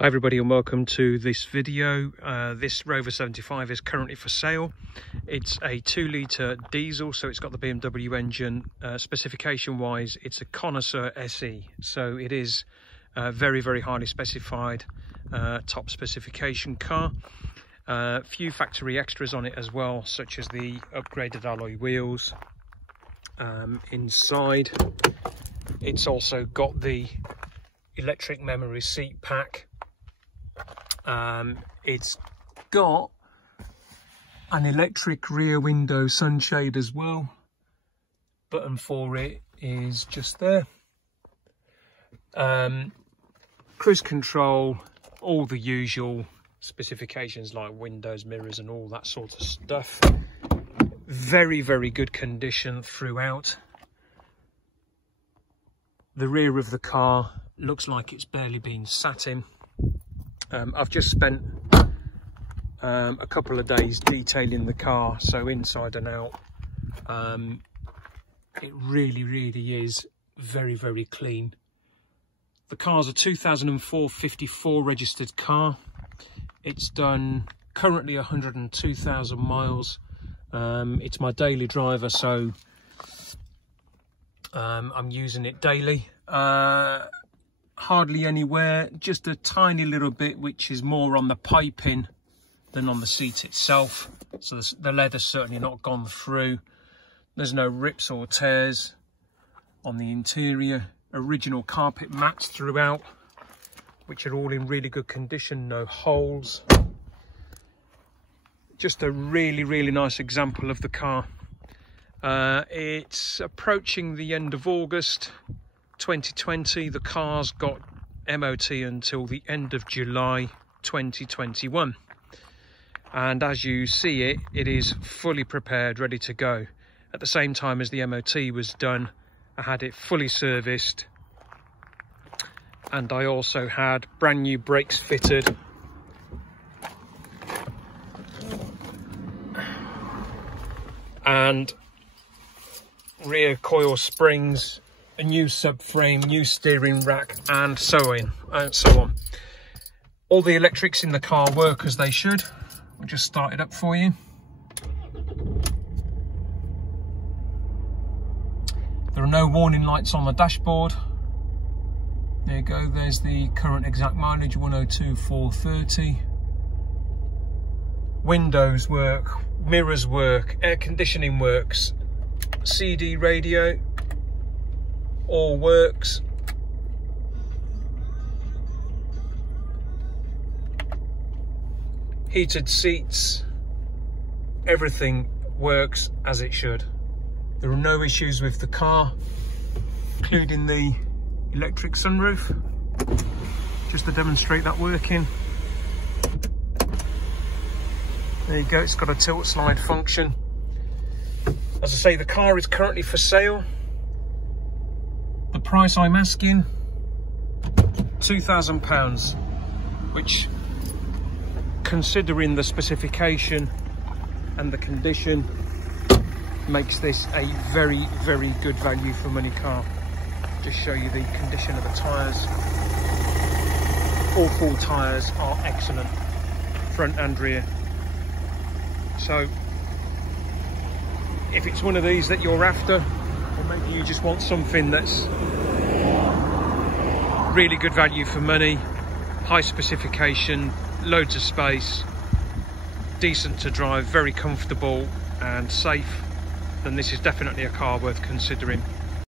Hi everybody and welcome to this video. This Rover 75 is currently for sale. It's a 2-litre diesel, so it's got the BMW engine. Specification wise, it's a Connoisseur SE, so it is very highly specified, top specification car. Few factory extras on it as well, such as the upgraded alloy wheels. Inside it's also got the electric memory seat pack. It's got an electric rear window sunshade as well. Button for it is just there. Cruise control, all the usual specifications like windows, mirrors and all that sort of stuff. Very good condition throughout. The rear of the car looks like it's barely been sat in. I've just spent a couple of days detailing the car, so inside and out it really is very clean. The car's a 2004 54 registered car. It's done currently 102,000 miles. It's my daily driver, so I'm using it daily. Hardly anywhere, just a tiny little bit which is more on the piping than on the seat itself, so the leather's certainly not gone through. There's no rips or tears on the interior. Original carpet mats throughout, which are all in really good condition, no holes. Just a really nice example of the car. It's approaching the end of August 2020. The car's got MOT until the end of July 2021, and as you see it, it is fully prepared, ready to go. At the same time as the MOT was done, I had it fully serviced, and I also had brand new brakes fitted. And rear coil springs, a new subframe, new steering rack, and so on. All the electrics in the car work as they should. I'll just start it up for you. There are no warning lights on the dashboard. There you go, there's the current exact mileage, 102,430. Windows work, mirrors work, air conditioning works, CD radio, all works. Heated seats, everything works as it should. There are no issues with the car, including the electric sunroof. Just to demonstrate that working. There you go, it's got a tilt slide function. As I say, the car is currently for sale. The price I'm asking, £2,000, which, considering the specification and the condition, makes this a very good value for money car. Just show you the condition of the tyres. All 4 tyres are excellent, front and rear. So if it's one of these that you're after, or maybe you just want something that's really good value for money, high specification, loads of space, decent to drive, very comfortable and safe, then this is definitely a car worth considering.